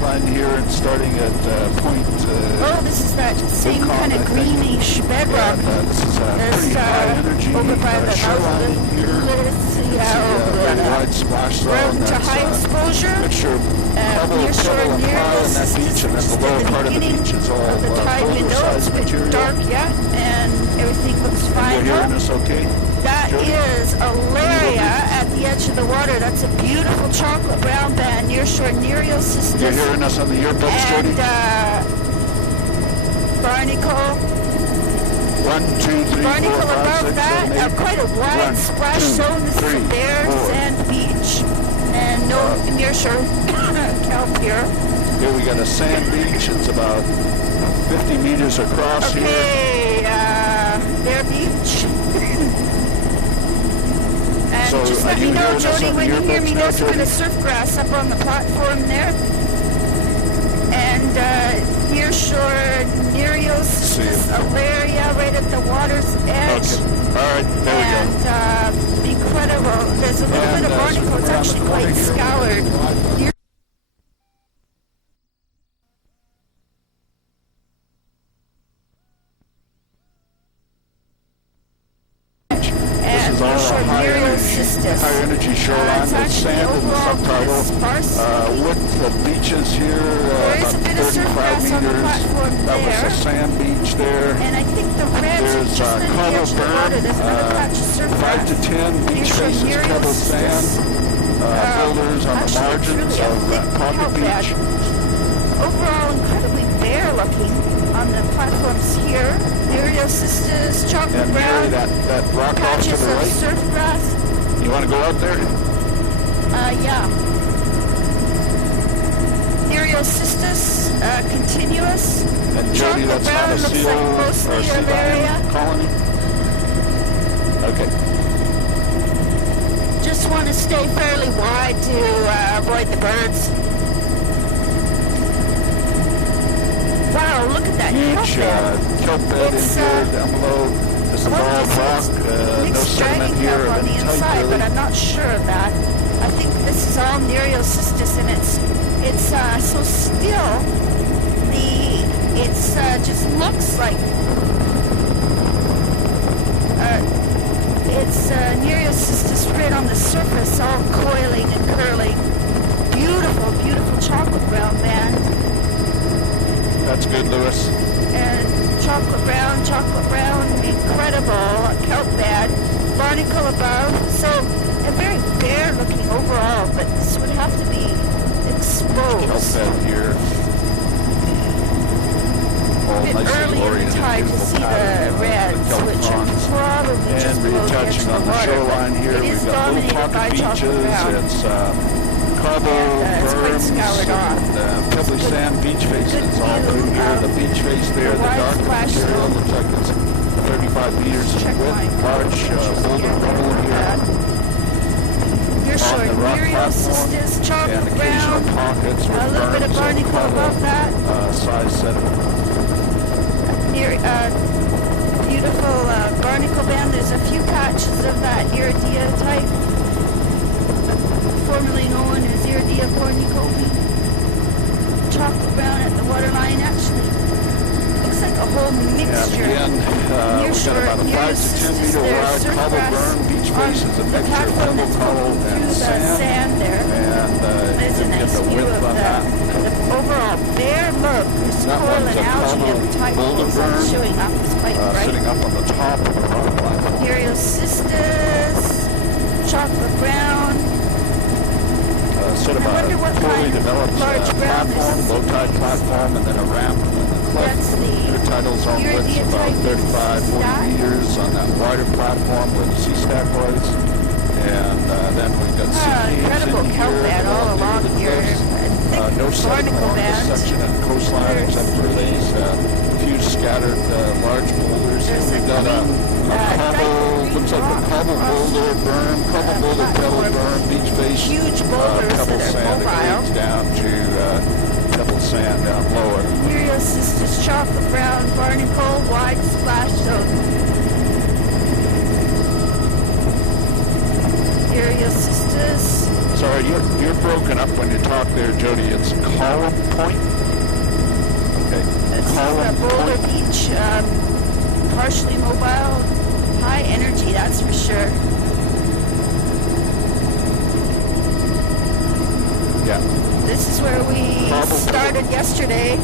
coastline here and starting at point. Oh, this is that same kind of greenish bedrock. This is pretty high energy over by the shoreline here. Very wide splash zone. To high exposure. Mixture of near shore pebble, and near pile, and that this beach, and then the lower part of the beach is all the tide window. It's a bit material. dark yet, and everything looks fine. You're hearing us okay? That is Alaria at the edge of the water. That's a beautiful chocolate brown band near shore Nereocystis. You're hearing us on the earbuds, Jody? And barnacle. 1, 2, 3, Barnacle 4, 5, above 6, that. 7, 8. Quite a wide 1, splash 2, zone. This 3, is a bare 4. sand beach. And no near shore kelp here. Here we got a sand beach. It's about 50 meters across here. Okay, bare beach. And So, just let are me you know, hearing us Jody, on when the you hear earbuds me, now, there's a bit Jody? of surf grass up on the platform there. And near shore Nereocystis Alaria right at the water's edge. Okay. All right, there we go. And incredible. There's a little bit of barnacle. It's actually quite scoured. High energy shoreline with sand in the subtitle. With the beaches here, about 35 meters. That was a sand beach there. And I think the red There's is just on the Cabo edge of the water. There's another patch of surf 5 to 10 beach faces, pebble sand, boulders on the margins of that pocket beach. Overall, incredibly bare looking on the platforms here. Nereocystis, chocolate And brown, Mary, that rock off to patches the of right. surf grass. You want to go out there? Yeah. Nereocystis, continuous. And Jody, Chocolate that's not brown a looks seal like or mostly sea lion Alaria. colony? Okay. Just want to stay fairly wide to avoid the birds. Wow, look at that Huge kelp bed in It's, here, down below. This is all rock, no mixed sediment dragon here, kelp on and the tight inside, really. but I'm not sure of that. I think this is all Nereocystis, and it's so still. It's just looks like it's Nereocystis right on the surface, all coiling and curling. Beautiful, beautiful chocolate brown band. That's good, Lewis. And chocolate brown, incredible kelp bed, barnacle above. So a very bare looking overall, but this would have to be exposed. Kelp bed here. A bit early in the tide to see the reds, which are probably just below the edge of retouching on the the water. shoreline here. It is We've got little dominated by pocket chocolate beaches. brown. It's Cabo, it's quite berms, scoured off. and pebbly sand beach faces all through here. The beach face there, the dark material looks like it's 35 meters in width. Large boulder rubble here. Near shore Nereocystis, chocolate brown, pockets with a little bit of barnacle above that. Size sediment. Beautiful barnacle band. There's a few patches of that Iridia type, formerly known as Iridia cornucopii. Chocolate brown at the waterline. Actually, looks like a whole mixture. Again, we've got about a 5 to 10 meter wide cobble berm. Beach face is a mixture of pebble, cobble, and sand. There. And there's you a can get nice the view width of on that. the overall bare look. There's That coral one's and a algae cobble of the tide boulder pools berm, showing up. It's quite bright. sitting up on the top of the rock platform. Nereocystis, chocolate brown. Sort of I wonder a what poorly kind of developed large brown platform, this is. low tide platform, and then a ramp and then a cliff. That's the Tidal zone width's Iridia about type 35, 40 stack. meters on that wider platform where the sea stack was. And then we've got sea caves incredible in kelp here, bed all along here. no sediment barnacle along this band. section and coastline except for these few scattered large boulders. There's We've got a cobble, looks like a cobble boulder berm, cobble boulder pebble berm, beach face, huge boulders pebble that are sand that mobile. grades down to pebble sand down lower. Nereocystis, chocolate brown, barnacle, wide splash zone. Nereocystis. Sorry, sorry, you're broken up when you talk there, Jody. It's Column Point? Okay. It's Column Boulder Point. Beach, partially mobile, high energy, that's for sure. Yeah. This is where we Probably. started yesterday.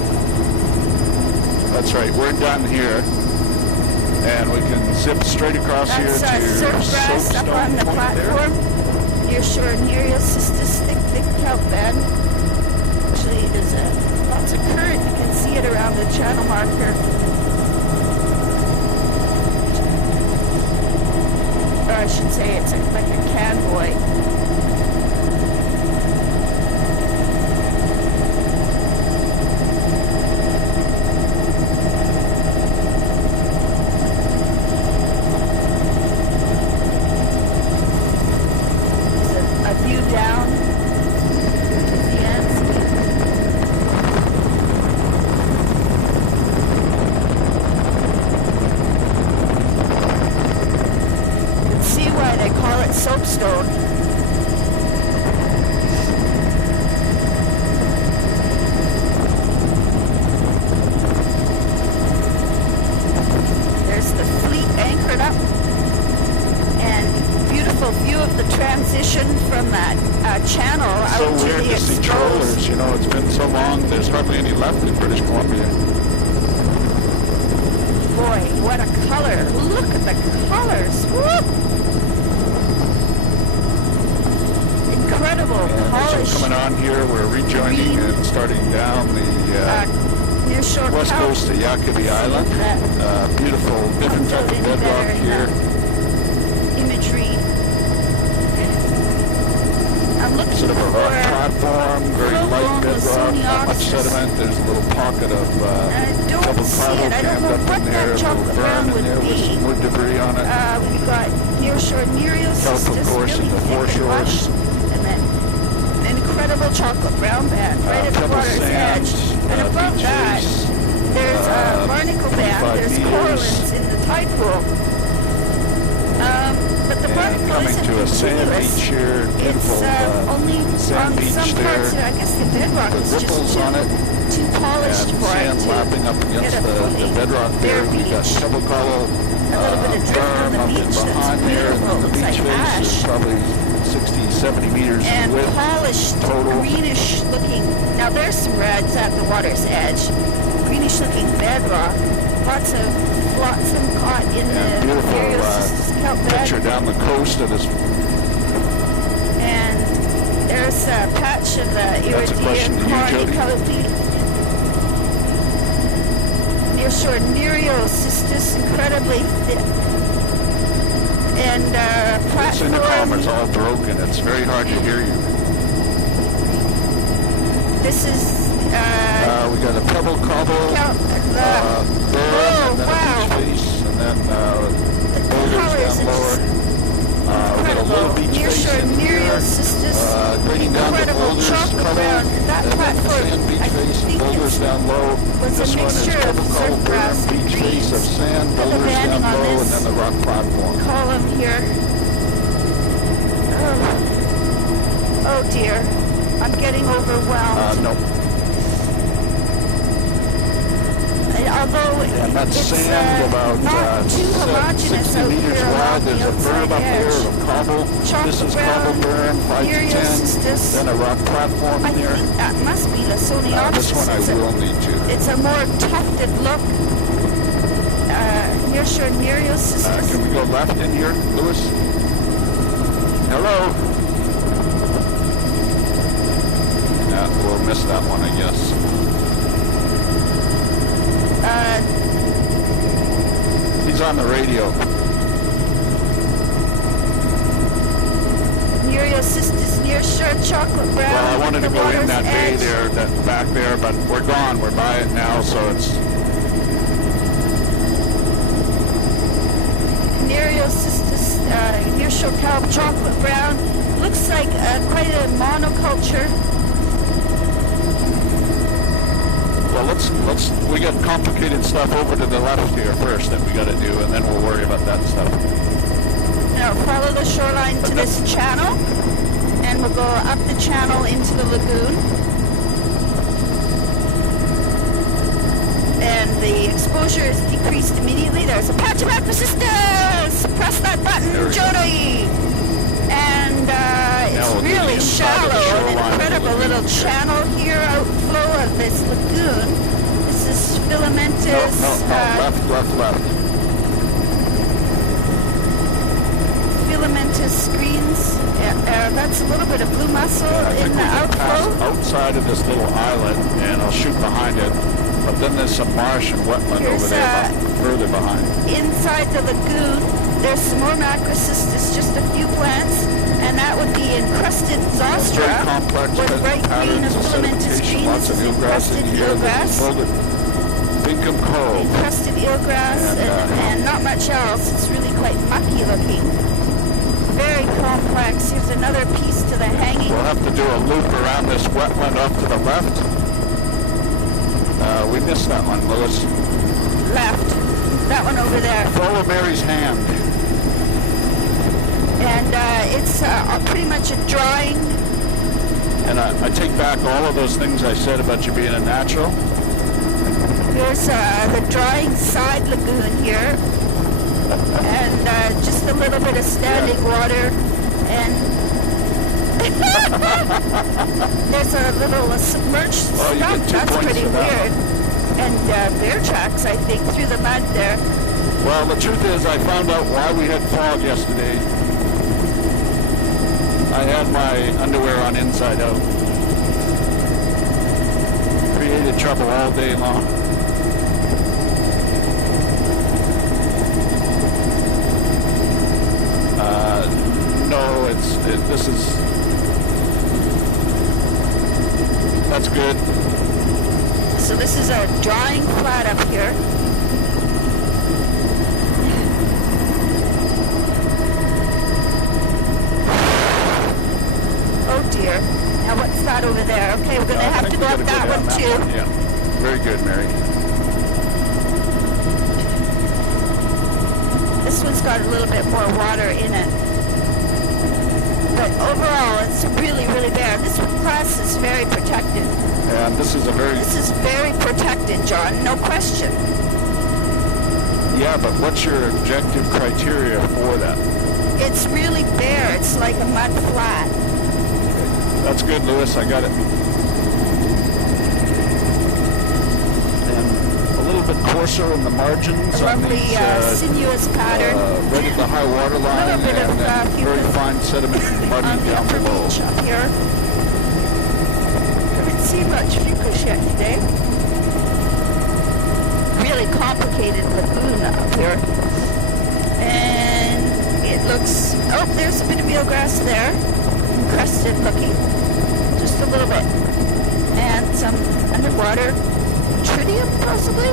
That's right. We're done here. And we can zip straight across here to Surf grass up Soapstone on the Point platform. Near shore, Nereal cystis, thick kelp bed. Actually, there's lots of current. You can see it around the channel marker. Or I should say it's like a canboy. Soapstone. There's the fleet anchored up, and beautiful view of the transition from that channel out so to weird the to see exposed. trawlers. You know, it's been so long. There's hardly any left in British Columbia. Boy, what a color! Look at the colors. Woo! Incredible polish. So coming on here, we're rejoining and starting down the near shore west coast of Yakibi Island. Beautiful, different type of bedrock here. Imagery. I'm looking Sort of a for rock platform, very light bedrock, not much sediment. There's a little pocket of I don't see it. I don't know what that chocolate brown would with be. some wood debris on it. We've got near shore Nereal Kelp, of cystis, course, really at the thick and foreshores. lush, and then an incredible chocolate brown band right at the pebble water's sand, edge. And above beach that, face, there's a barnacle band. 25 There's meters. corallines in the tide pool. But the And barnacle coming isn't to a sand continuous. beach here, It's beautiful only sand on beach some there. parts. I guess the bedrock The is just ripples on it. too polished And for it sand to lapping up against get a the fully bedrock there. bare We got beach. pebble coral, A little bit of drift on berm the up in beach that's behind there, and beautiful. the Looks beach like face ash. is probably 60, 70 meters in And width. polished, total. greenish looking. Now there's some reds at the water's edge. Greenish looking bedrock. Lots of flotsam caught in the Beautiful Nereal cystis kelp bed. picture down the coast of this. And there's a patch of the That's a question iridium to you, Jody. cornicalope. Near shore Nereal cystis, incredibly thick. And This intercom is platform. all broken. It's very hard to hear you. This is We got a pebble cobble, kelp, berm, and then wow. a beach face, and then boulders colors down is lower. We got a little incredible. beach Near face shore in here. Nereal cystis, Grading down the incredible boulders chocolate color, brown. That and then platform, sand beach I face and think boulders it's down low. was a This one is mixture of pebble cobble, surf grass berm, and beach face of greens. sand, Got the boulders down banding on low, and this then the rock platform. column here. Oh dear, I'm getting overwhelmed. No. Although And that's it's sand about not too homogeneous 60 out meters here wide. along There's the a berm outside up there, edge. a cobble. Chocolate This is brown, cobble berm, 5 to Nereal 10. cystis. Then a rock platform I in there. think that must be Lasoniopsis. This one I will need to. It's a more tufted look. Near shore Nereal cystis. Can we go left in here, Lewis? Hello? We'll miss that one, I guess. He's on the radio. Nereal cystis, near shore chocolate brown. Well, I wanted to the go in water's that bay edge. there, that back there, but we're gone. We're by it now, so it's... Nereal cystis, near shore kelp, chocolate brown. Looks like quite a monoculture. Well, we got complicated stuff over to the left here first that we got to do, and then we'll worry about that stuff. Now follow the shoreline to this channel, and then we'll go up the channel into the lagoon. And the exposure is decreased immediately. There's a patch of resistance! Press that button, Jody! And it's really shallow, an incredible little channel here, outflow of this lagoon. This is filamentous. Left. Filamentous screens. That's a little bit of blue mussel in the outflow. Outside of this little islet, and I'll shoot behind it. But then there's some marsh and wetland over there, further behind. Inside the lagoon, there's some more macrocystis, just a few plants, and that would be encrusted zostra with bright green of filamentous green. Lots of eelgrass in here. Bingham Cove. Encrusted eelgrass and not much else. It's really quite mucky looking. Very complex. Here's another piece to the hanging. We'll have to do a loop around this wetland off to the left. We missed that one, Lewis. Left. That one over there. Follow Mary's hand. And it's pretty much a drying. And I take back all of those things I said about you being a natural. Here's the drying side lagoon here. And just a little bit of standing water. And there's a little submerged stump. That's pretty weird. And bear tracks, I think, through the mud there. Well, the truth is, I found out why we had fog yesterday. I had my underwear on inside out. Created trouble all day long. No, this is... That's good. So this is a drying flat up here. Oh dear. Now what's that over there? Okay, we're going to have to go up that one too. Yeah. Very good, Mary. This one's got a little bit more water in it. But overall, it's really, really bare. This class is very protected. And this is very protected, John, no question. Yeah, but what's your objective criteria for that? It's really bare. It's like a mud flat. That's good, Lewis. I got it. And a little bit coarser in the margins. A lovely these, sinuous pattern. Right at the high water line. A little bit of very fine sediment muddy down below. Up here. Haven't seen much fucus yet today. Really complicated lagoon up here. And it looks... Oh, there's a bit of eelgrass there. Encrusted looking. Just a little bit. And some underwater tritium, possibly,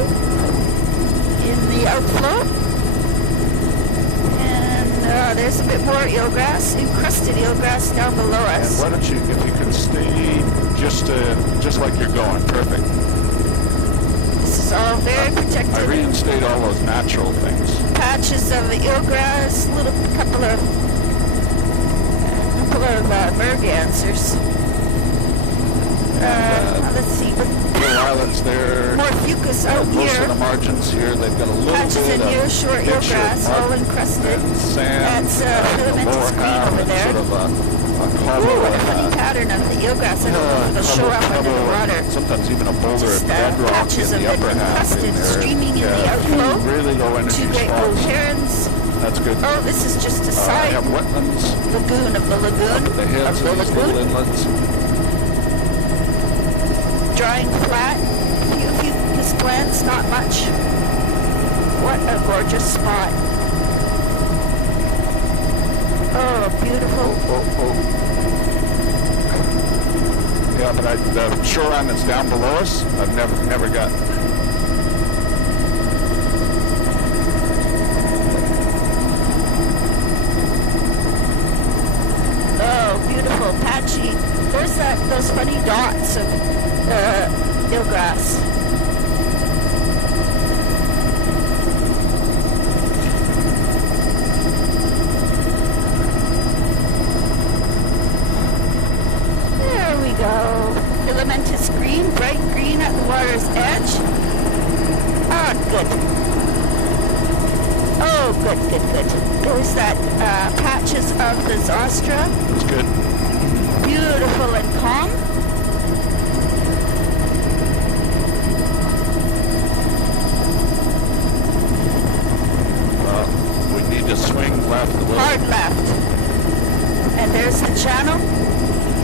in the outflow. And there's a bit more eelgrass, encrusted eelgrass down below us. And why don't you, if you can stay just like you're going, perfect. This is all very protected. I reinstate all those natural things. Patches of eelgrass, couple of mergansers. Let's see. Little islets there. More fucus out most here. Of the margins here, they've got a little patches bit in here, of short eelgrass, all encrusted. Sand. That's filamentous green over there. Sort of a what a funny pattern of the eelgrass. I don't know if it'll show up under the water. Sometimes even a boulder of bedrock in the upper half in there. Streaming in the outflow. Really low energy Two great blue spots. herons. That's good. Oh, this is just a side have wetlands. lagoon of the lagoon. The heads of these little inlets. Drying flat. Few fucus plants, not much. What a gorgeous spot. Oh, beautiful. Yeah, but the shoreline that's down below us, I've never got. Oh, beautiful, patchy. There's those funny dots of eelgrass. at the water's edge. Ah, good. Oh, good, good, good. There's that patches of the Zostra. That's good. Beautiful and calm. We need to swing left a little. Hard left. And there's the channel,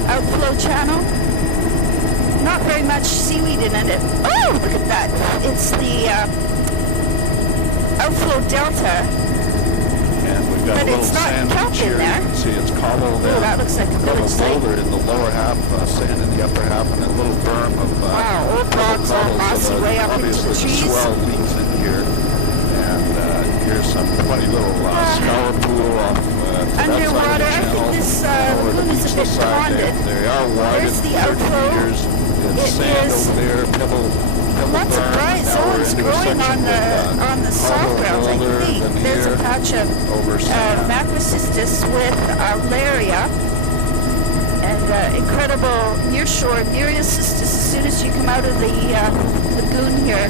outflow channel. Not very much seaweed in it. Oh, look at that. It's the outflow delta. And we've got But a little it's not sand kelp beach in here. there. You can see it's cobble there. Oh, that looks like a village site. boulder in the lower half, sand in the upper half, and a little berm of Wow, old rocks all mossy way up into the obviously trees. swell leaks in here. And here's some funny little scour pool off to Underwater, that I side of the think channel. this Over the lagoon is a beachless bit side, ponded. They are wide. There's the 30 outflow. meters. It's It sand is over there, pebble lots of berm. bright Now we're zones into a growing section on the with, soft cobble grounds, I boulder, think. and There's a here patch of over sand. macrocystis with laria and incredible nearshore nereocystis as soon as you come out of the lagoon here.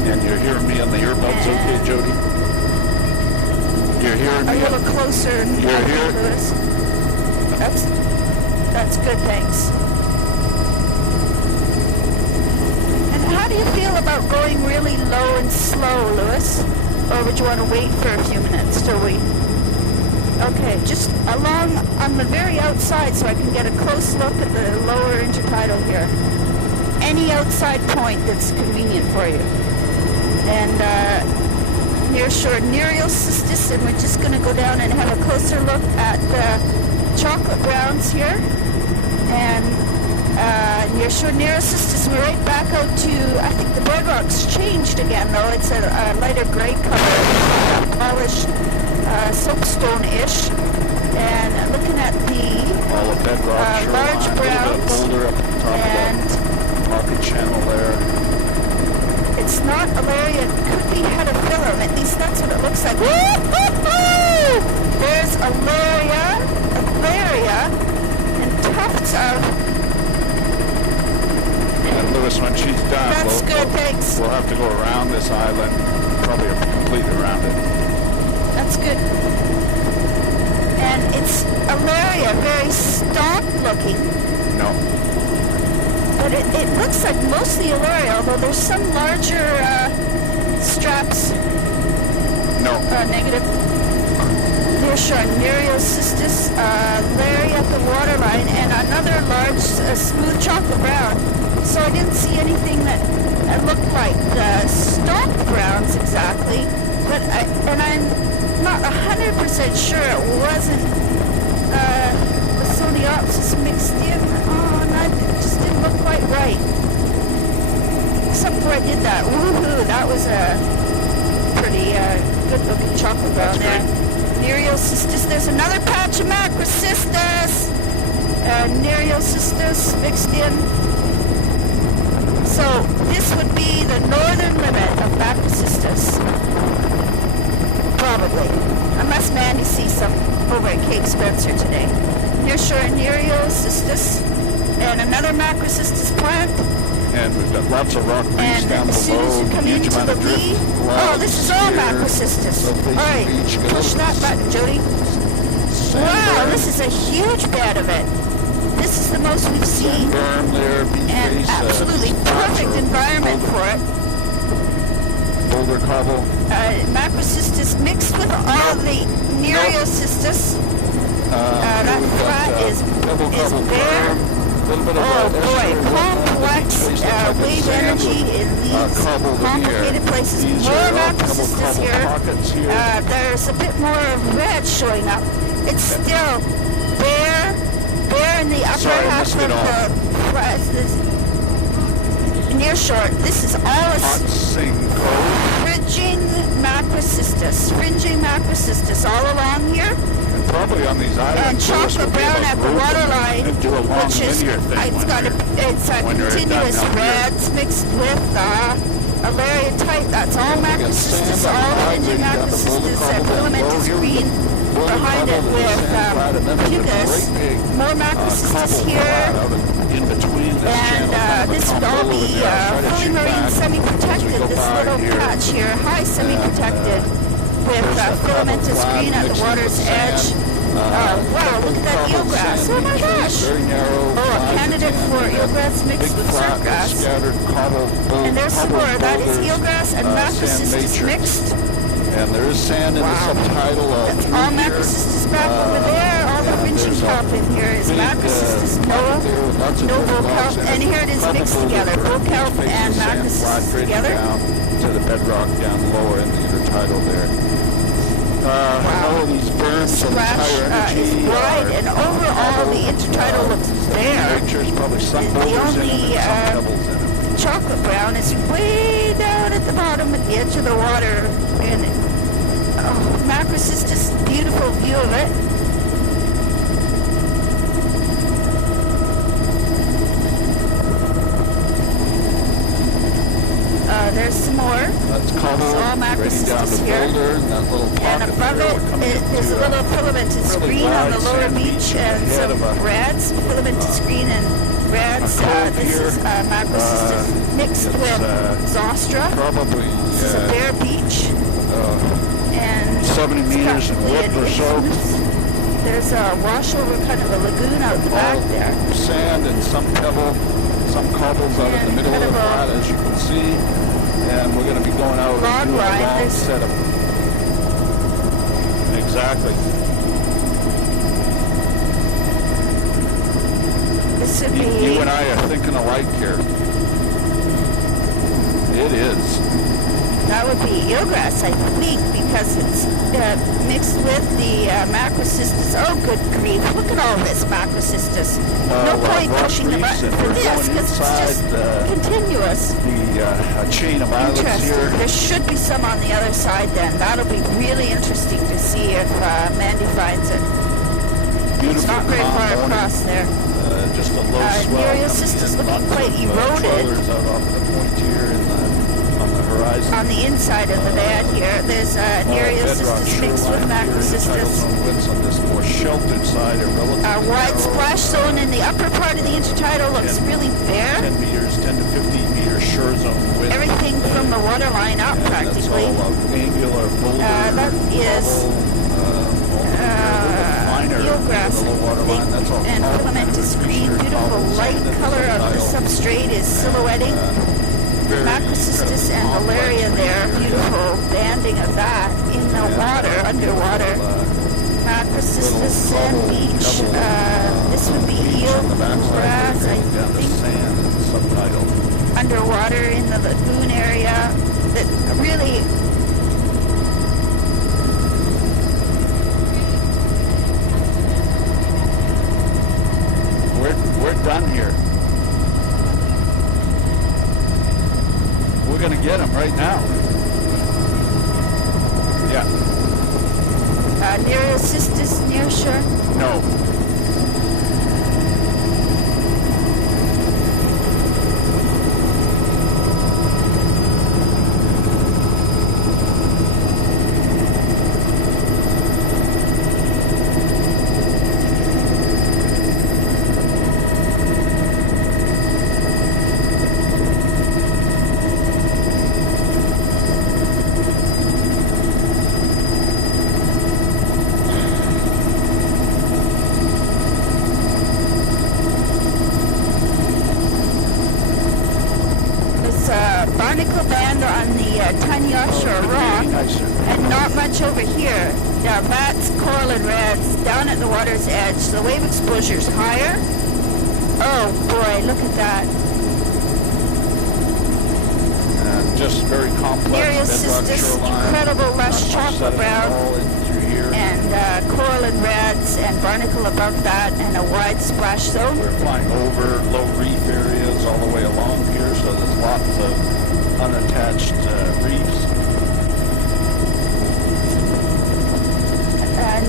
And you're hearing me on the earbuds, okay, Jody? You're hearing A me? little closer, You're here? Lewis. That's good, thanks. And how do you feel about going really low and slow, Lewis? Or would you want to wait for a few minutes till we... Okay, just along on the very outside so I can get a close look at the lower intertidal here. Any outside point that's convenient for you. And nearshore nereocystis, and we're just going to go down and have a closer look at the chocolate browns here. And nearshore nereocystis, we're right back out to, I think the bedrock's changed again though. It's a lighter gray color, polished soapstone-ish. And looking at the All the bedrock large shoreline, a little bit browns, boulder up at the top and of the pocket channel there. it's not Alaria, it could be Hedophyllum, at least that's what it looks like. Woo-hoo-hoo! There's Alaria, and tufts of... And Lewis, when she's done, That's good, thanks. We'll have to go around this island, probably completely around it. That's good. And it's Alaria, very stalk looking. No. But it looks like mostly Alaria, although there's some larger straps. No. Negative. Nearshore nereocystis, Larry at the waterline, and another large smooth chocolate brown. So I didn't see anything that looked like stalk browns exactly, but I'm not 100% sure it wasn't Basoniopsis mixed in. Oh, and it just didn't look quite right. Except for I did that. Woohoo! That was a pretty good-looking chocolate brown there. Nereocystis. There's another patch of macrocystis. Nereocystis mixed in. So this would be the northern limit of macrocystis. Probably. Unless Mandy sees some over at Cape Spencer today. Nearshore nereocystis. And another macrocystis plant. And we've got lots of rock reefs And down as soon below. as you come Huge into amount the of drift lee, clouds oh, this is all here. macrocystis. So All right, beach, get push over that this button, Jody. sand Wow, berm, this is a huge bed of it. This is the most we've sand seen, berm there, beach and face, absolutely perfect environment for it. Boulder cobble. Macrocystis mixed with all the nereocystis. That flat is bare. A little bit of Oh boy, complex wave energy in these complicated places. More macrocystis here. There's a bit more red showing up. It's still bare in the upper half of the near shore. This is all a fringing macrocystis all along here. And probably on these islands. And chocolate brown at the waterline, which is, it's a continuous reds mixed with Alaria type, that's all macrocystis, all fringing macrocystis, and filamentous green behind it with fucus. More macrocystis here, and this would all be fully marine semi-protected, this little patch here, high semi-protected with filamentous green at the water's edge. Wow, look at that eelgrass. Oh my gosh. Oh, a candidate for eelgrass mixed with surfgrass. And there's some more. That is eelgrass and macrocystis mixed. And there is sand in the subtitle. That's all macrocystis back over there. All the fringing kelp in here is macrocystis, no bull kelp. And here it is mixed together. Bull kelp and macrocystis together. To the bedrock down lower in the intertidal there. All of these berms and higher energy is wide, and overall the intertidal looks bare. The only chocolate brown is way down at the bottom at the edge of the water, and macrocystis, beautiful view of it. There's some more. That's all macrocystis here. And above it, there's a little filamentous green on the lower beach and some reds, filamentous green and reds. This is macrocystis mixed with zostra. This is a bare beach. And 70 meters in width or so. There's a washover, kind of a lagoon out the back there. Sand and some pebble, some cobbles out in the middle of the flat, as you can see. And we're going to be going out and doing a long setup. Exactly. This would be... You and I are thinking alike here. It is. That would be eelgrass, I think, because it's mixed with the macrocystis. Oh, good grief. Look at all this macrocystis. No point pushing the button for this, because it's just continuous. A chain of islands here. There should be some on the other side then. That'll be really interesting to see if Mandy finds it. It's not very far across there. Just a low swell. Nereocystis looking quite eroded. Out off the point here on the horizon. On the inside of the bed here, there's Nereocystis mixed with macrocystis. On this more sheltered side, a wide splash zone in the upper part of the intertidal looks really bare. 10 to 15 meter shore zone width. Everything from the waterline up practically. Angular boulder. That is eelgrass, I think, and filamentous green. Beautiful light color of the substrate is silhouetting. Macrocystis and Alaria there. Beautiful banding of that in the water, underwater. Macrocystis and beach. This would be eelgrass, I think. Underwater in the lagoon area. That really... We're done here. We're going to get them right now. Yeah. Nereocystis near shore? No. barnacle band on the tiny offshore rock, and not much over here. Now that's coral and reds down at the water's edge. The wave exposure's higher. Oh boy, look at that. Just very complex Nereocystis, incredible lush chocolate brown, and coral and reds, and barnacle above that, and a wide splash zone. We're flying over low reef areas all the way along here, so there's lots of unattached reefs.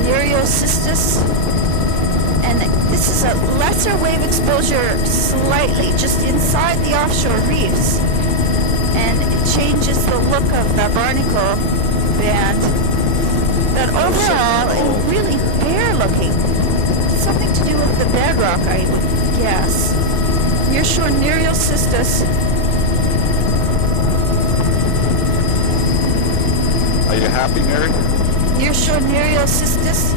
Nereocystis, and this is a lesser wave exposure slightly, just inside the offshore reefs. And changes the look of the barnacle band. But overall, it's really bare looking. Something to do with the bedrock, I would guess. Nearshore Nereocystis. Are you happy, Mary? Nearshore Nereocystis.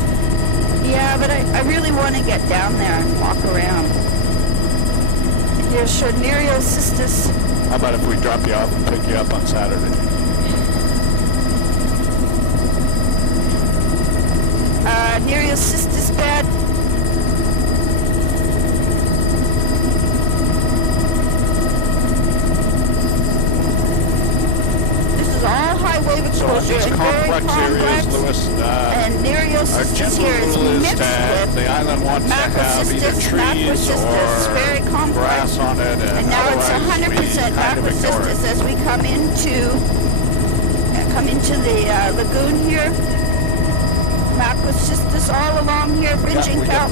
Yeah, but I really want to get down there and walk around. Nearshore Nereocystis. How about if we drop you off and pick you up on Saturday? Nereocystis bed. This is all high wave exposure and very complex. Lewis, and Nereocystis here is mixed with the island wants to have either trees or very complex. Grass on it, and now it's 100% macrocystis as we come into the lagoon here. Macrocystis all along here, fringing kelp,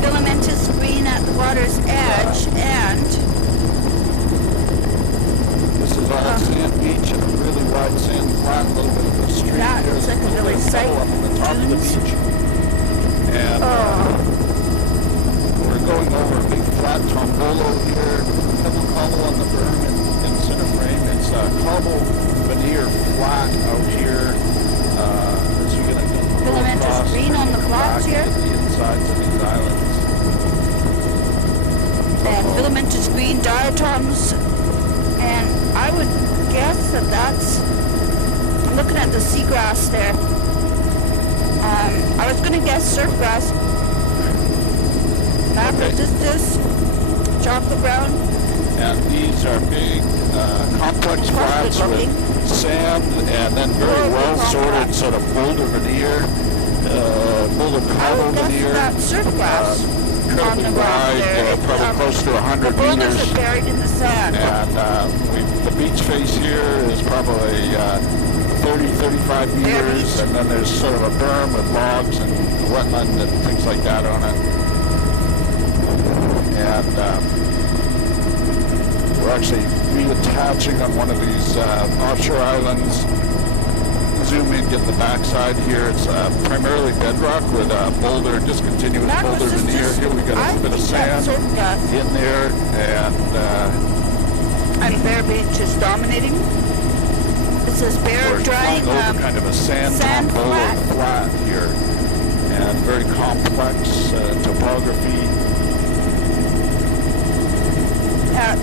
filamentous green at the water's edge, and this is all sand beach and a really wide sand flat, a little bit of a stream. That looks like a really sight. Up on the top of the beach, and we're going over a big flat tombolo here, pebble cobble on the berm in center frame. It's cobble veneer flat out here. As you're going to filamentous green on the clouds here. The insides of these islands. And filamentous green diatoms. And I would guess that that's... I'm looking at the seagrass there. I was going to guess surfgrass. Macrocystis, chocolate brown. And these are big, complex flats with sand and then very well sorted sort of boulder veneer, boulder cobble veneer. That surfgrass on the ground there. Probably close to 100 the boulders meters. Are buried in the sand. And the beach face here is probably 30, 35 meters, and then there's sort of a berm with logs and wetland and things like that on it. And we're actually reattaching on one of these offshore islands. Zoom in, get the backside here. It's primarily bedrock with boulder, discontinuous boulder veneer. Here we got a little bit of sand in there, and bare beach is dominating. It says bare drying over kind of a sand flat here, and very complex topography.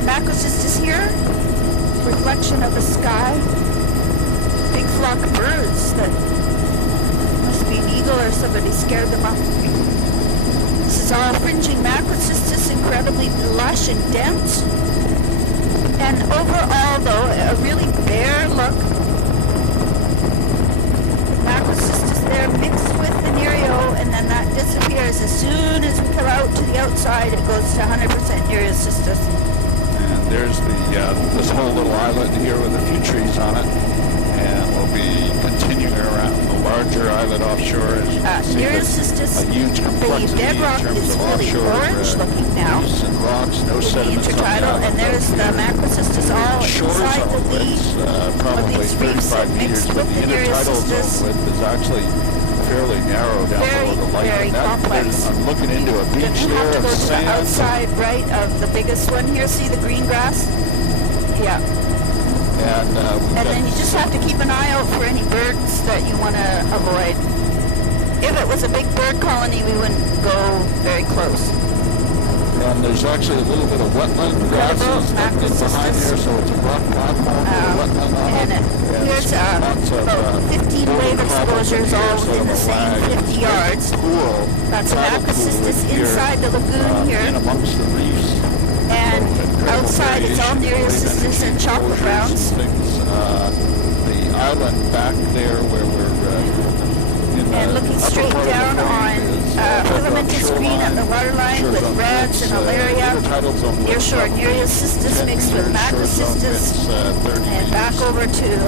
Macrocystis here, reflection of the sky. Big flock of birds that must be an eagle or somebody scared them off. This is all fringing macrocystis, incredibly lush and dense. And overall, though, a really bare look. Macrocystis there mixed with the Nereo, and then that disappears. As soon as we come out to the outside, it goes to 100% Nereocystis. And there's this whole little island here with a few trees on it. And we'll be continuing around the larger islet offshore. Nereocystis, a huge complexity the bedrock in terms is of really offshore orange looking now. And rocks, no sediments intertidal, and there's the macrocystis all inside the lead probably of these reefs 35 meters, mixed but with the the intertidal Nereocystis. zone width is actually fairly narrow down below the light. Very complex. I'm looking into a beach You have there to go of to the sand. outside right of the biggest one here. See the green grass? Yeah. And then you just have to keep an eye out for any birds that you want to avoid. If it was a big bird colony, we wouldn't go very close. And there's actually a little bit of wetland grasses behind here, so it's a rock platform with a wetland on it. And here's about 15 wave exposures all within the same 50 yards. Cool. That's a macrocystis inside the lagoon here. In amongst the reefs. And outside it's all Nereocystis and chocolate browns. The island back there where we're and looking straight down on filamentous green at the waterline with reds and alaria. Nearshore Nereocystis mixed with macrocystis. And back over to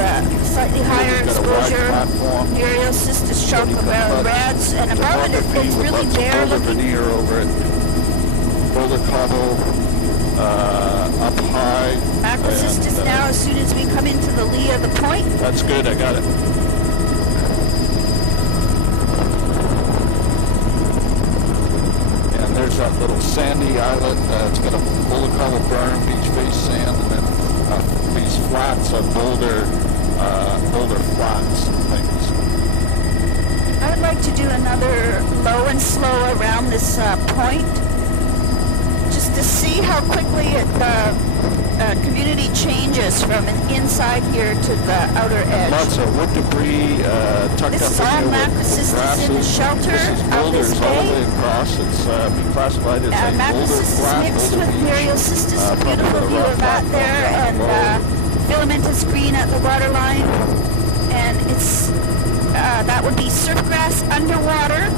slightly higher exposure. Nereocystis, chocolate brown, reds. And above it, it's really bare looking. Over it. Boulder cobble. up high. Aquasist is now as soon as we come into the lee of the point. That's good, I got it. And there's that little sandy islet. It's got a boulder cobble berm, beach face sand, and then these flats of boulder flats things. I would like to do another low and slow around this point, just to see how quickly community changes from an inside here to the outer edge. Lots of wood debris tucked This up is in all here Macrocystis with in the shelter This is of boulders this all the bay. way across. It's been classified as a boulder Macrocystis flat, mixed boulder with beach. Myriocystis, a Probably beautiful got a view rock of that platform there, down and below. filamentous green at the waterline. And it's that would be surfgrass underwater,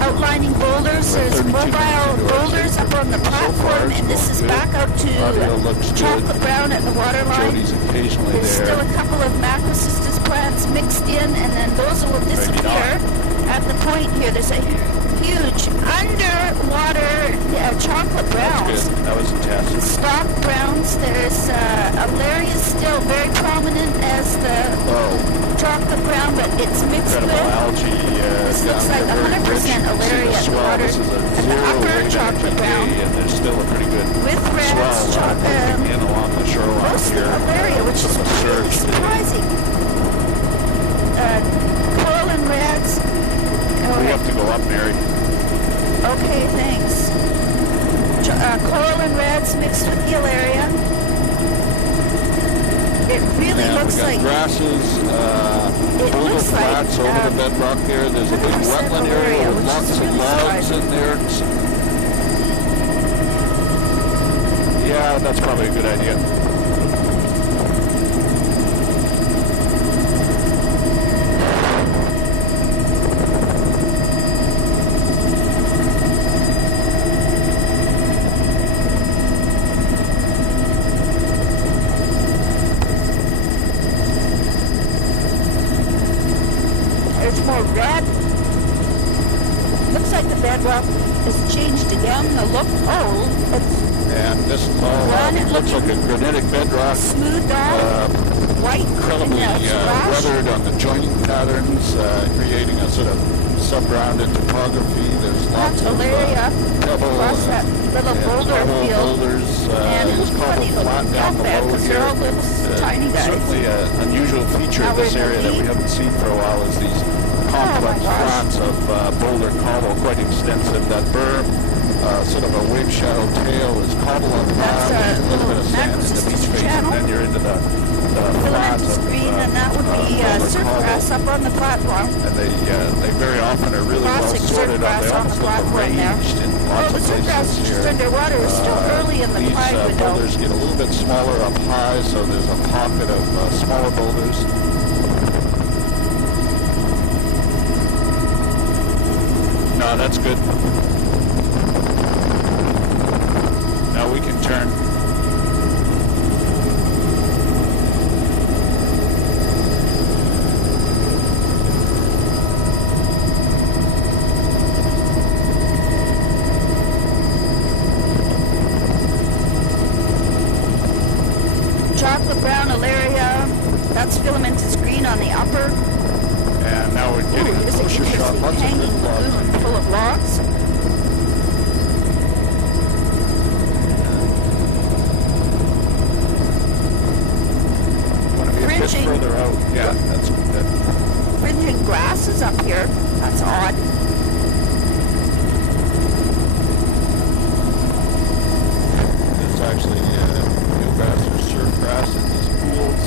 outlining boulders. There's mobile boulders up on the platform, and this is back out to chocolate brown at the waterline. Jody's occasionally There's there. still a couple of Macrocystis plants mixed in, and then those will disappear at the point here. There's a huge underwater chocolate browns. That's good. That was a test. Stock browns. There's Alaria still very prominent as the chocolate brown, but it's mixed Incredible with. algae. This looks like 100% Alaria at the water. This is a And the zero upper rate chocolate brown day, and there's still a pretty good with reds, swell in along the shoreline mostly here. Alaria, which is Sort of a really surge. surprising. Coral and reds. We have to go up, Mary. Okay, thanks. Coral and reds mixed with the Alaria. It really And looks we got like grasses, boulder looks like, flats over the bedrock there. There's a big 100% wetland area Alaria, with which lots is of really logs surprising. in there. Yeah, that's probably a good idea. There's more red. Looks like the bedrock has changed again. The look, it's And this is all Granite looks like a granitic bedrock. smoothed out, white, Incredibly and flash. weathered on the joining patterns, creating a sort of sub-rounded topography. There's lots That's of Alaria pebble across that little and boulder cobble field. boulders. And There's cobble funny flat looking down kelp bed, below 'cause they're here. all little tiny guys. Certainly an unusual feature Now of this we're in the area that we lead. haven't seen for a while is these complex gosh. flats of boulder cobble, quite extensive. That berm, sort of a wave shadow tail, is cobble on top. That's a There's a little bit of little sand in the Macrocystis beach face, channel. and then you're into the flats Filamentous of green, and that would be boulder surfgrass cobble. up on the platform. And they very often are really well Classic sorted out. They surfgrass on almost the look platform there. arranged in Oh, lots the of surfgrass places is just here. underwater. It's still early in the These tide window. boulders get a little bit smaller up high, so there's a pocket of smaller boulders. No, that's good. Now we can turn. Chocolate brown Alaria. That's filamentous green on the upper. And now we're getting Ooh, a here's an closer shot. interesting Lots of hanging good logs. lagoon full of logs. Want to be a bit Fringing. further out. Yeah, that's good. Fringing grasses up here. That's odd. There's actually grass or surfgrass in these pools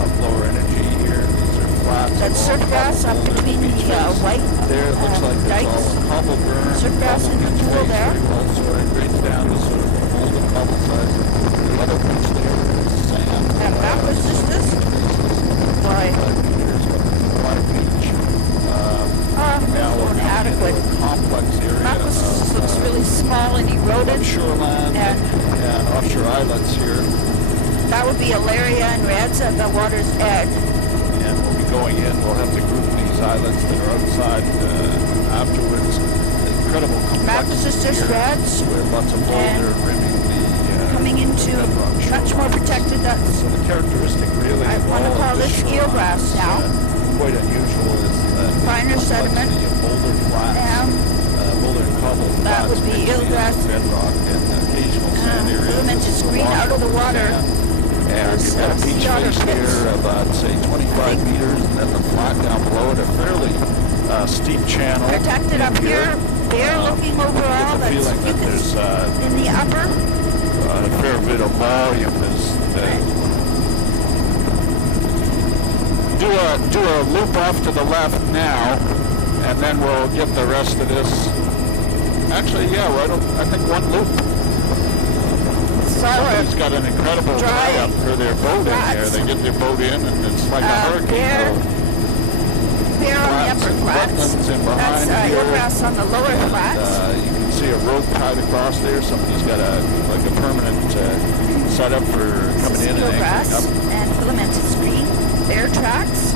of lower energy here. These are flats. That's along surfgrass cobble up boulders, between beach the face. white There it looks like it's dikes. all cobble berm. Surfgrass cobble in the beach pool face, there. very well sorted, grades down to sort of a golden cobble size. The other beach there is sand. And that was just this. Why? Here's a wide beach. Now we're inadequate. in a complex area Macrocystis looks of really small and eroded. shoreland and offshore islets here. That would be Alaria and reds at the water's edge. And we'll be going in. We'll have to group these islands that are outside afterwards. Incredible complexity Macrocystis here reds with lots of boulder rimming the coming into much more protected. That's, So the characteristic really I of want to all call of this shoreline eelgrass is, now. quite unusual is the Finer sediment. complexity of boulder flats, boulder and cobble That flats would be mixing eelgrass. into bedrock and occasional sand areas. Filamentous This is a green wash out of the over water. sand. And There's, you've got a beach sea otter face pits. here of, say, 25 meters, and then the flat down below it, a fairly steep channel. Protected up here, bare looking overall. Get the feeling that there's in the upper. a fair bit of volume. Do a loop off to the left now, and then we'll get the rest of this. Actually, yeah, I think one loop. Somebody's got an incredible dry tie-up for their boat in there. flats. They get their boat in, and it's like a hurricane. Bare on the upper flats. Wetlands in behind That's here. eelgrass on the lower And, flats. you can see a rope tied across there. Somebody's got a permanent setup for coming in and anchoring Eelgrass up. and filamentous green. Bare tracks.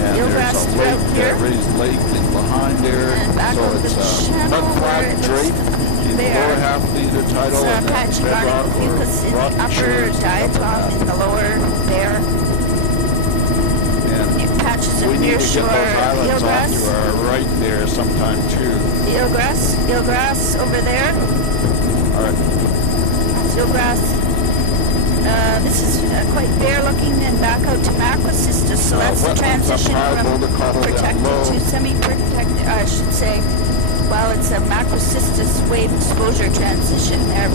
And eelgrass there's a throughout lake, here. raised lake in behind there. And back So over it's the channel mud where flat it looks drape in the bare. lower half of the intertidal, It's and then patchy bedrock garnet or mucus in the rock upper, shores diatom in the lower, bare. And Patches we of need to get nearshore those islands off eelgrass. to our right there sometime too. Eelgrass over there. All right. That's eelgrass. This is quite bare looking and back out to macrocystis, so that's the wetlands up transition high, from boulder cobble down protected low. to semi-protected, I should say. Well, it's a macrocystis wave exposure transition. They're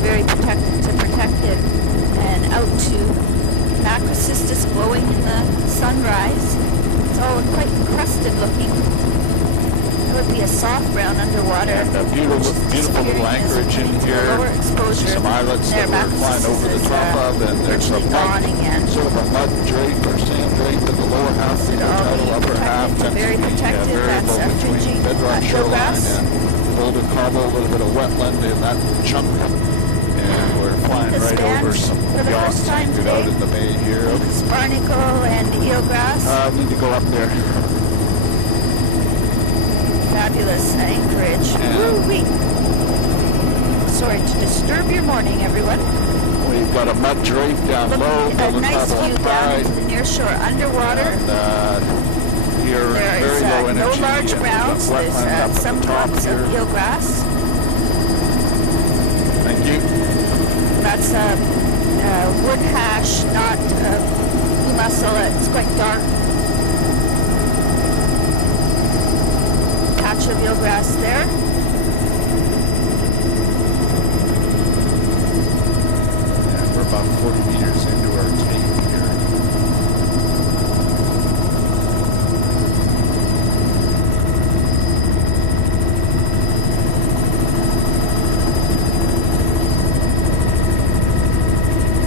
very protected to protected and out to macrocystis glowing in the sunrise. It's all quite crusted looking. It would be a soft brown underwater. And a beautiful little anchorage in here. Lower exposure. Some islets that we're flying over the top of, and there's a mud, sort of a mud drape or sand drape in the lower half, the intertidal upper half, tends to be very protected. variable That's between fringing bedrock shoreline eelgrass. and boulder cobble, a little bit of wetland in that chunk. And we're flying The right over stands some for the yachts first time anchored out today. in the bay here. Barnacle and eelgrass. We need to go up there. Fabulous anchorage. Woo-wee. Sorry to disturb your morning, everyone. We've got a mud drape down low, A boulder nice cobble view up down high. into the nearshore underwater. And here, There very is low no energy, large and we've got browns. There's wetland up at some the top clumps here. of eelgrass. Thank you. That's a wood hash, not blue mussel. It's quite dark. Patch of eelgrass there. And we're about 40 meters into our tape here.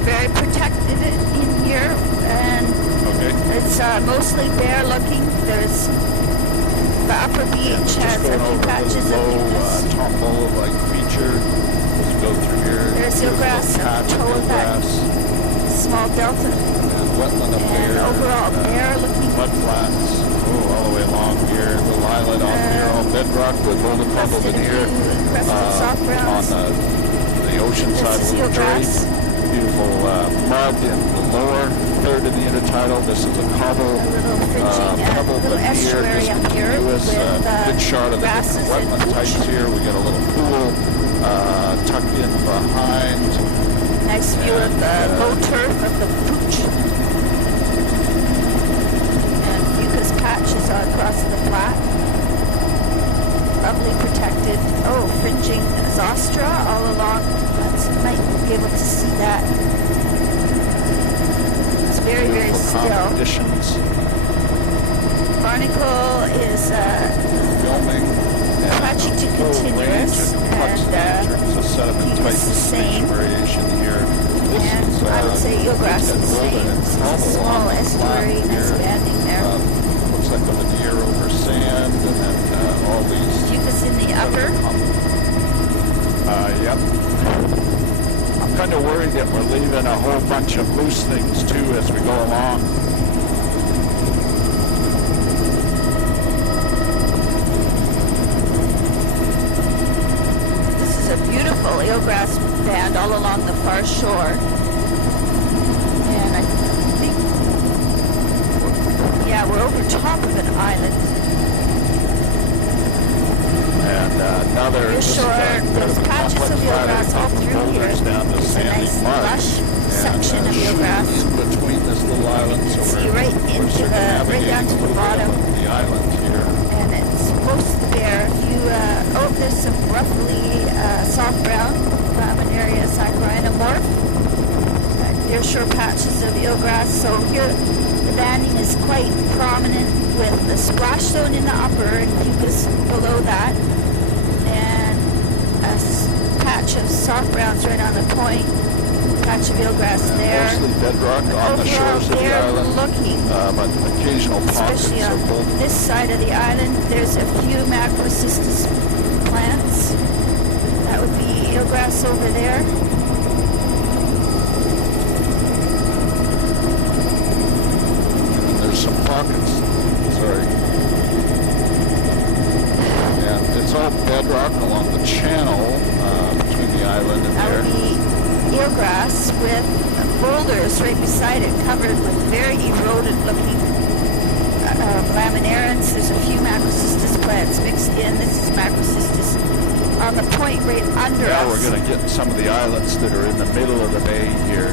Very protected in here, and Okay. it's mostly bare looking. There's the upper beach has a few patches of mucus. top bowl-like feature. As we go through here. There's Here's a eelgrass little at patch the of toe of that eelgrass small delta, and wetland up and there. overall bare looking. Mud flats. Oh, all the way along here. Little islet off here, all bedrock with boulder cobble in here. Crusted soft On browns. the ocean This side is of the drape. eelgrass. Beautiful mud in the lower third of the intertidal. This is a cobble, A little fringing and pebble a little veneer, estuary up here discontinuous. with Good shot of the grasses different and wetland types pooch. here. We got a little pool tucked in behind. Nice view of the low turf of the pooch. And mucus patches across the flat. Lovely protected. Oh, fringing zostra all along. That's, you might be able to see that. It's very, very Beautiful still. conditions. Barnacle is Filming. And patchy to a full continuous, range of complexity and in terms of sediment keep type us the same. variation here. This And is, I would say eelgrass it's got is the boulder same. and This is a cobble small on the estuary flat and here. expanding there. Looks like a veneer over sand, and then all these. Mucus in the upper. Yep. I'm kind of worried that we're leaving a whole bunch of loose things too as we go along. This is a beautiful beautiful eelgrass band all along the far shore. And I think, yeah, we're over top of an island. And another You're sure there's patches of eelgrass all through here. It's a nice lush section of eelgrass. In between this little island, so see right into right down to the bottom. The island here. And it's mostly bare. There's some roughly soft brown Laminaria saccharinamorph. They're sure patches of eelgrass. So here the banding is quite prominent with the splash zone in the upper and fucus below that. And a patch of soft browns right on the point. Patch of eelgrass there. Mostly bedrock on the shores of the island. Looking, but occasional pockets especially on of both. this side of the island, there's a few macrocystis plants. That would be eelgrass over there. And there's some pockets. Sorry. And it's all bedrock along the channel between the island and That there. would be eelgrass with boulders right beside it, covered with very eroded looking laminarans. There's a few macrocystis plants mixed in. This is macrocystis on the point right under us. Now we're going to get some of the islands that are in the middle of the bay here.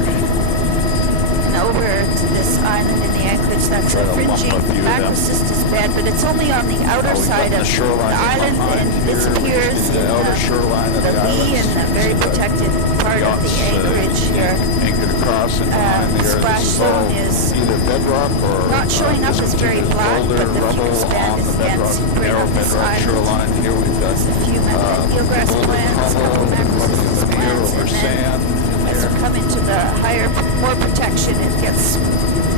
And over to this island in the anchorage, that's a fringing macrocystis bed, but it's only on the outer side of the island and disappears in outer shoreline of the the lee and the very protected part of the anchorage here. Anchored across and behind the Splash zone is either bedrock or not showing up as very black, but the fucus band is again right narrow on this bedrock island. shoreline. Here we've got A few eelgrass plants, a couple macrocystis plants, over and then sand. as you come into the higher, more protection, it gets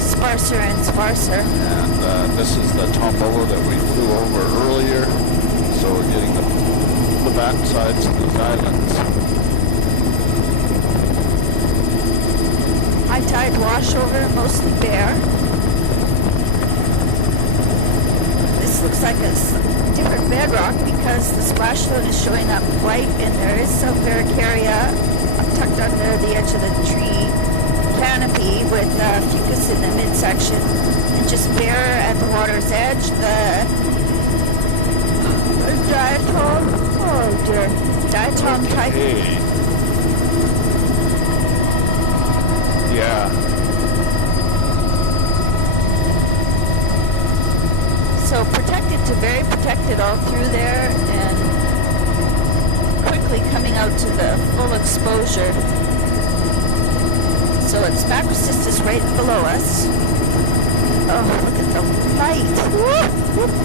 sparser and sparser. And this is the tombola that we flew over earlier. So we're getting the backsides of these islands. High tide washover, mostly bare. This looks like a different bedrock because the splash zone is showing up white and there is some Varicaria tucked under the edge of the tree canopy with fucus in the midsection. And just bare at the water's edge, the diatom, oh dear, diatom type. Hey. Yeah. So protected to very protected all through there and quickly coming out to the full exposure. So it's macrocystis right below us. Oh, look at the light.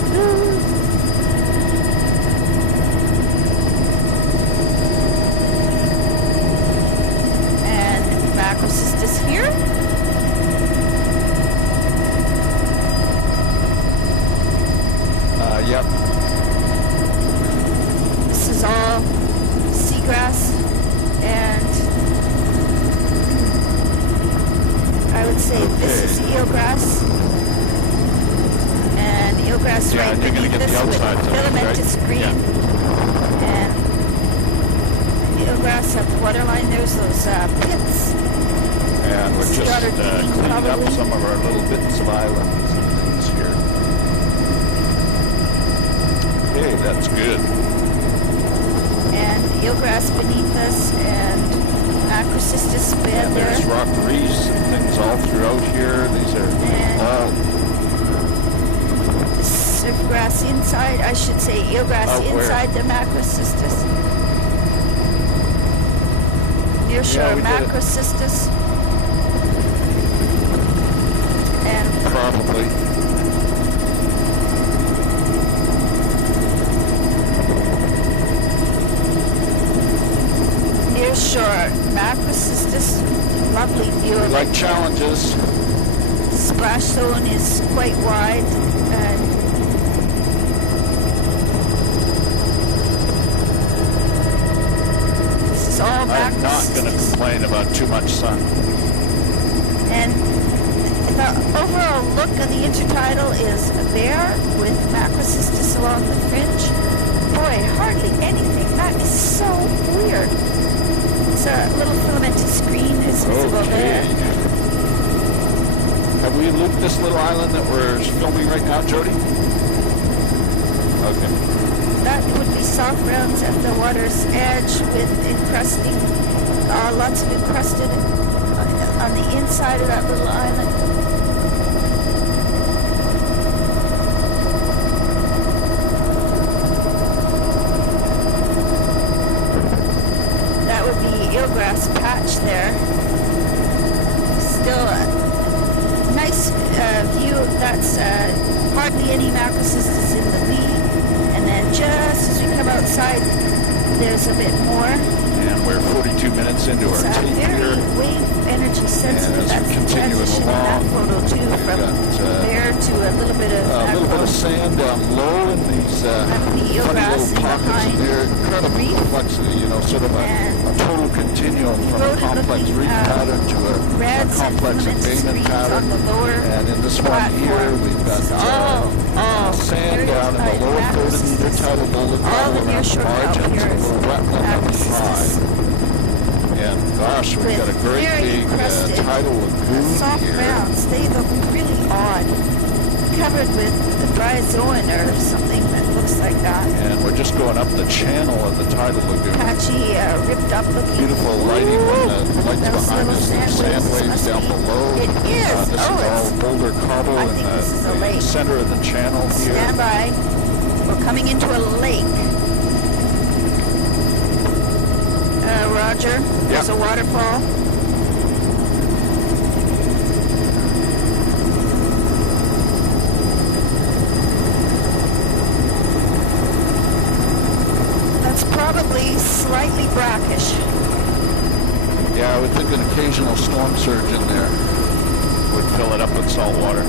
And macrocystis here. Yep. This is all seagrass, and I would say this is eelgrass, and eelgrass right and you're gonna beneath get the this with outside to it, filamentous right? green, and eelgrass at the waterline. There's those pits. And we're Sea just otter cleaning digging, up probably. some of our little bits of islands and things here. Hey, that's good. And eelgrass beneath us, and macrocystis bed And there. there's rock reefs and things all throughout here. These are all Surfgrass inside, I should say eelgrass Out where? inside the macrocystis. Near shore we did it. macrocystis. And probably. near shore macrocystis, lovely view We of like it. challenges. Splash zone is quite wide, and this is all I'm not going to macrocystis. complain about too much sun. And the overall look of the intertidal is bare with macrocystis along the fringe. Boy, hardly anything. That is so weird. There's a little filamentous screen is visible there. Have we looped this little island that we're filming right now, Jody? Okay. That would be soft grounds at the water's edge with encrusting, lots of encrusted on the inside of that little island. That would be eelgrass patch there. Still a nice view. That's hardly any macrocystis in the lead. And then just as we come outside, there's a bit more. And we're 42 minutes into our tape It's very here. wave energy sensitive. And as That's we the continue transition in that along, photo too, we've from got, there to a little bit of sand down low in these funny eelgrass little pockets, behind and they're incredible reef. complexity, you know, sort of a total continuum from a Road complex looking, reef pattern to a reds and complex filamentous embayment screens pattern. on the lower And in this one here, platform. we've got sand down in the lower third of the intertidal boulder All gravel the around the nearshore out margins, here a is little wetland up macrocystis. high. And gosh, we've With got a great very big encrusted, tidal lagoon soft here. grounds. They look really odd, covered with bryozoan or something that looks like that. And we're just going up the channel of the tidal lagoon. Patchy, ripped up looking. Beautiful lighting when the lights Those behind little us, the sand waves must down be- below. It is. This Oh, is all it's. boulder cobble I in think this is a the lake. center of the channel here. Stand by. We're coming into a lake. Roger. There's a waterfall. That's probably slightly brackish. Yeah, I would think an occasional storm surge in there would fill it up with salt water.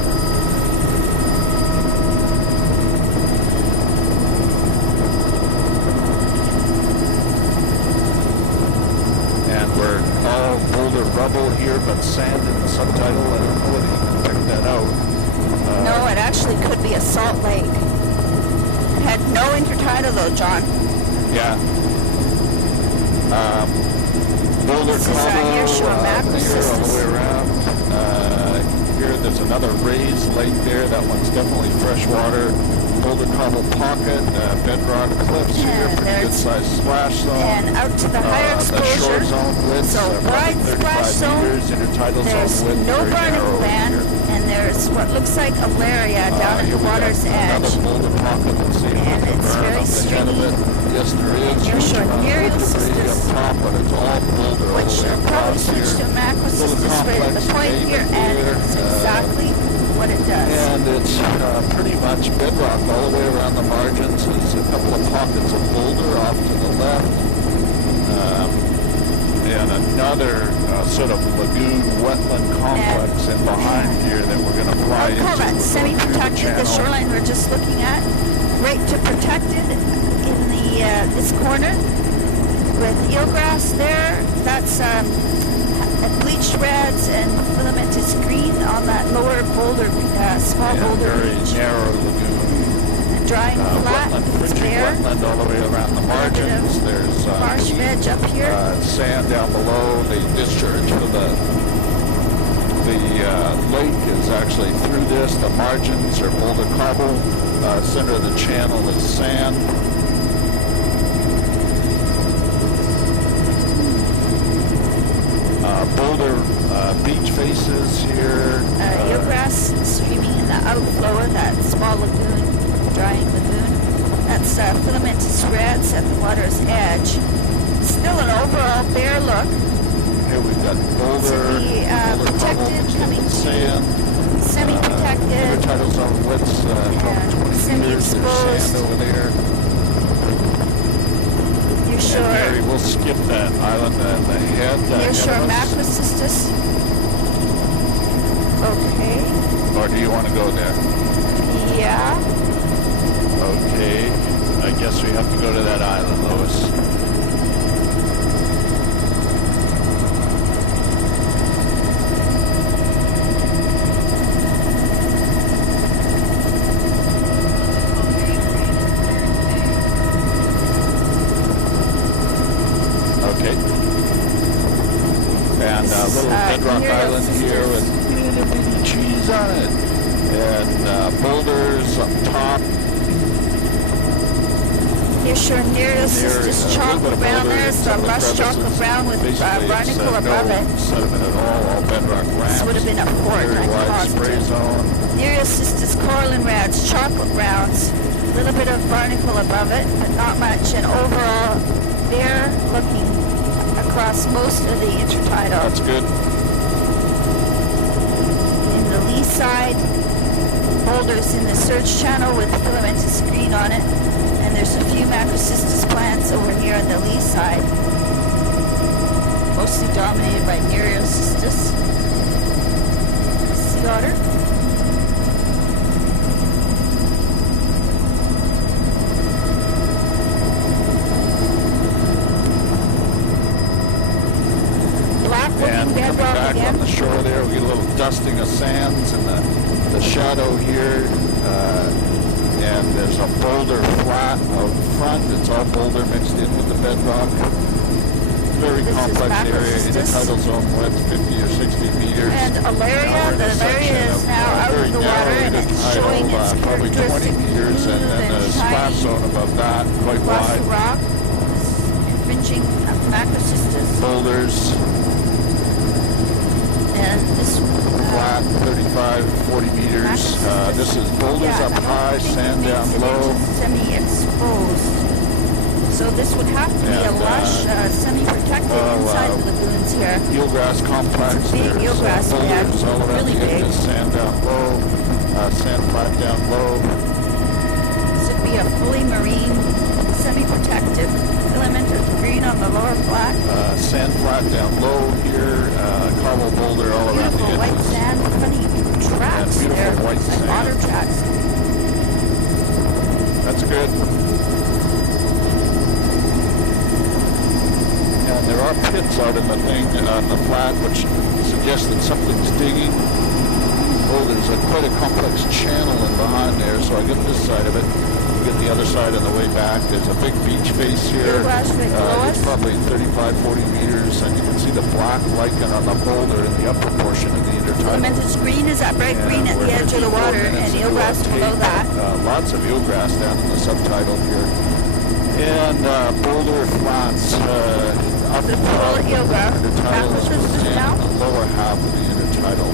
And we're all boulder rubble here, but sand in the subtitle. I don't know whether you can pick that out. No, it actually could be a salt lake. It had no intertidal though, John. Yeah. Boulder This is cobble nearshore here all macrocystis. the way around. Here, there's another raised lake there. That one's definitely freshwater. Boulder cobble pocket, bedrock cliffs here, And pretty good there's- sized splash zone. And out to the higher The shore exposure. zone width, So probably wide splash 35 zone. meters. Intertidal There's zone width, no very narrow barnacle land, here. and there's what looks like a laria down at Here the we got water's edge. Another boulder pocket. Let's see if we And can it's burn very up the head of stringy. it. Yes, there is. Near Huge shore, amount of near debris cystis. up top, but it's all boulder all Which the way will probably across switch here. to macrocystis Little right at the complex point here, pavement and here, it's exactly what it does. And it's pretty much bedrock all the way around the margins. There's a couple of pockets of boulder off to the left. And another sort of lagoon wetland complex in behind here that we're going to fly I'll into. call that We're going through semi-protected, the channel. shoreline we're just looking at. Right to protected in the this corner with eelgrass there. That's bleached reds and filamentous green on that lower boulder, small And boulder very beach. narrow lagoon. Drying flat, Wetland, it's fringing bare. wetland all the way around the margins. There's Marsh veg up here. sand down below. The discharge for the lake is actually through this. The margins are boulder cobble. Center of the channel is sand. Boulder beach faces here. Eelgrass streaming in the outflow of that small lagoon, drying lagoon. That's filamentous reds at the water's edge. Still an overall bare look. Here we've got boulder, boulder protected cobble, coming to sand. Semi-protected. Intertidal zone widths and from 20 meters. There's semi-exposed. sand over there. Near And shore. Mary, we'll skip that island and the head. Near shore ahead of us. macrocystis. Okay. Or do you want to go there? Yeah. Okay. I guess we have to go to that island, Lois. Okay. bedrock island here with cheese on it, and boulders up top. Here's your nearest is chocolate brown. There's the lush chocolate brown with barnacle above it. Sediment at all bedrock ramps. This would have been a port, Very I'm wide spray positive. zone. Nearest is coralline reds, chocolate browns. A little bit of barnacle above it, but not much. And overall, bare looking across most of the intertidal. That's good. In the lee side, boulders in the surge channel with filamentous green on it. And there's a few macrocystis plants over here on the lee side, mostly dominated by Nereocystis. Sea otter. Black And looking coming bedrock back again. on the shore there, we get a little dusting of sands in the shadow here. And there's a boulder flat out front. It's all boulder mixed in with the bedrock. Very This is complex area. macrocystis. Intertidal zone width 50 or 60 meters. And Alaria, the Alaria is now out of the water and it's showing its probably 20 characteristic meters, and then smooth the and splash shiny zone above that, quite across the wide. rock, infringing macrocystis. Boulders, And this flat 35, 40 meters. This is boulders up high, sand down low. Semi-exposed. So this would have to be a And, lush, semi-protected inside the lagoons here. Eelgrass complex. Big There's, eelgrass bed, boulders all around really the big. edges, sand down low, sand flat down low. This would be a fully marine, semi-protected filament of green on the lower flat. Sand flat down low here, cobble boulder all around the Beautiful white edges. sand, funny tracks beautiful there, white like sand. otter tracks. That's good. And there are pits out in the thing on the flat, which suggests that something's digging. Oh, there's quite a complex channel in behind there, so I get this side of it. Get the other side on the way back. There's a big beach face here. Eelgrass right below us. It's probably 35, 40 meters, and you can see the black lichen on the boulder in the upper portion of the intertidal. Filamentous green is that bright green at we're the edge of the 54 water, minutes and into our eelgrass below tape. that. Lots of eelgrass down in the subtidal here. And boulder flats up The full eelgrass. intertidal as Macrocystis well, now. the lower half of the intertidal.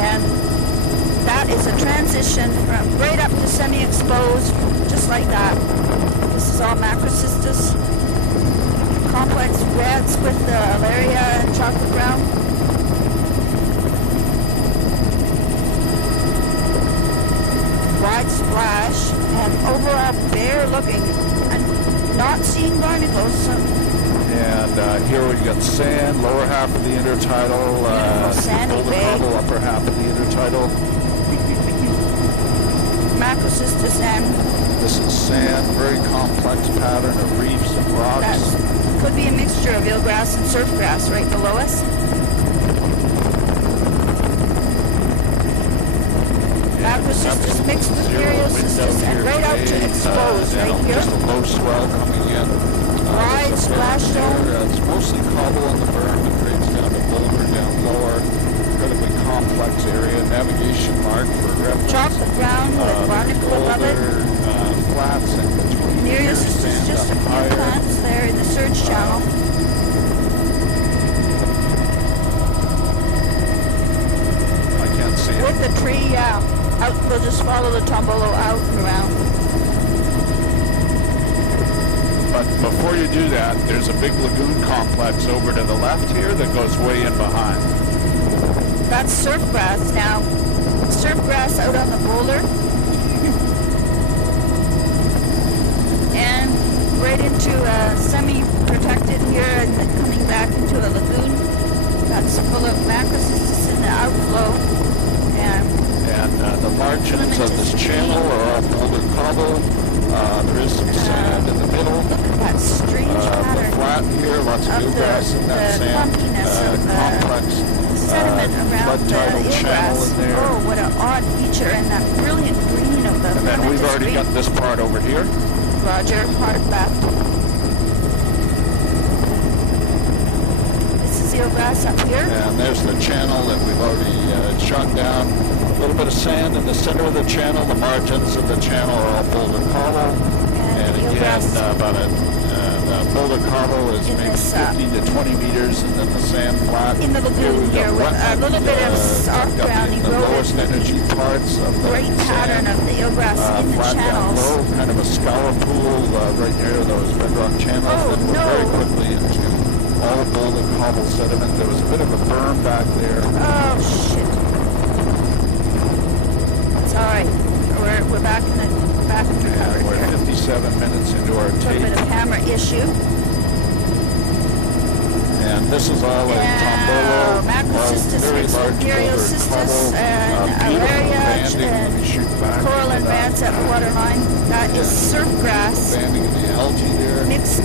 And that is a transition from right up to semi-exposed, just like that. This is all macrocystis. Complex reds with the Alaria and chocolate brown. Wide splash and overall bare looking and not seeing barnacles. So And here we got sand, lower half of the intertidal, Beautiful sandy boulder bay. cobble, upper half of the intertidal. macrocystis and This is sand, very complex pattern of reefs and rocks. that could be a mixture of eelgrass and surfgrass right below us. Macrocystis mixed with Nereocystis and right out to exposed right here. Just a low swell coming in. Wide There's a splash berm zone. here. It's mostly cobble on the berm. It grades down to boulder down lower. Incredibly complex area. Navigation mark for reference. Chocolate brown with barnacle above it. Flats in between. Nereocystis, just a few higher. plants there in the surge channel. I can't see it. With the tree, yeah. Out, we'll just follow the tombolo out and around. But before you do that, there's a big lagoon complex over to the left here that goes way in behind. That's surfgrass now. Surfgrass out on the boulder. And right into a semi-protected here and then coming back into a lagoon. That's full of macrocystis in the outflow. And the margins of this channel are all boulder cobble. There is some sand in the middle. Look at that strange The pattern flat here, lots of of eelgrass in that the sand. clumpiness of the Complex sediment around flood the tidal channel eelgrass. in there. Oh, what an odd feature, and that brilliant green of the And then we've filamentous already green. got this part over here. Roger, hard left. This is eelgrass eelgrass up here. And there's the channel that we've already shot down. A little bit of sand in the center of the channel. The margins of the channel are all boulder cobble. And again, about boulder cobble is maybe 15 to 20 meters, and then the sand flat. In the lagoon here with a little bit of soft ground the lowest energy parts of the great pattern of the eelgrass in the flat channels. down low, kind of a scour pool right near those bedrock channels. Oh, and we're no. very quickly into all boulder cobble sediment. There was a bit of a berm back there. Oh, shit. It's all right. We're back in the cover And we're here. 57 minutes into our A little tape. bit of hammer issue. And this is all a tombolo, Macrocystis, very mixed large with boulder Myriocystis, cobble, and beautiful Alariage, banding when we shoot back and coral and into that. rats at the waterline. That is surf grass. Banding in the algae there. Mixed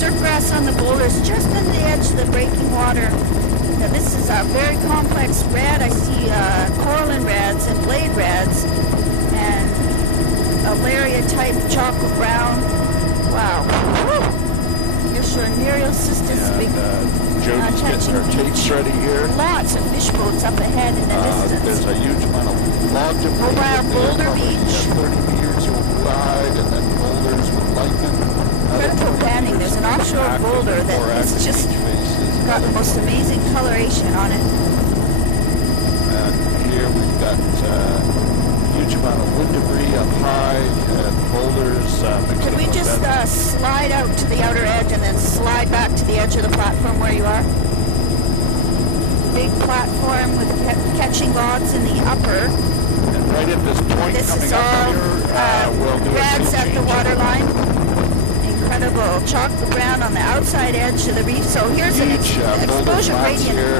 surf grass on the boulders just on the edge of the breaking water. Now this is a very complex red. I see coral and reds and blade reds and Alaria type chocolate brown. Wow. Woo. You're showing Myriocystis, big Jody's getting her tapes ready here. lots of fish boats up ahead in the distance. There's a huge amount of log debris. Over our Boulder probably, Beach. 30 meters wide, and then boulders with lichen. Incredible banding. There's an offshore boulder that has just got the most amazing coloration on it. And here we've got huge amount of wood debris up high and boulders mixed Could in we with just that. slide out to the outer edge and then slide back to the edge of the platform where you are? Big platform with catching rods in the upper. And right at this point This coming is up all here, we'll do reds a at the change. waterline. Incredible chocolate brown on the outside edge of the reef. So here's an Huge boulder exposure flats gradient here,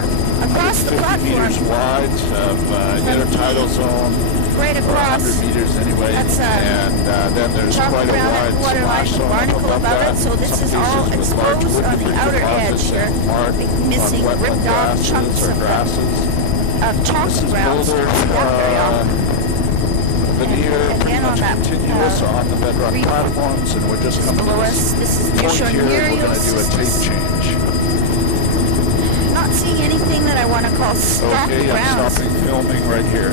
across the 50 platform. meters wide of intertidal zone. Right Or across. 100 meters anyway. That's and then there's chocolate quite a brown at wide the waterline splash with zone barnacle above above that. it. So this Some is all pieces with large exposed wood on the debris outer deposits edge here. and marked Big on missing wetland ripped off grasses chunks or of grasses. chocolate brown. So Boulder we see that very often. veneer And pretty again on much that, continuous on the bedrock reef platforms, and we're just coming below to us. this This is point showing here. We're going to do a tape Myriocystis. change. Not seeing anything that I want to call stock Okay, I'm grounds. stopping filming right here.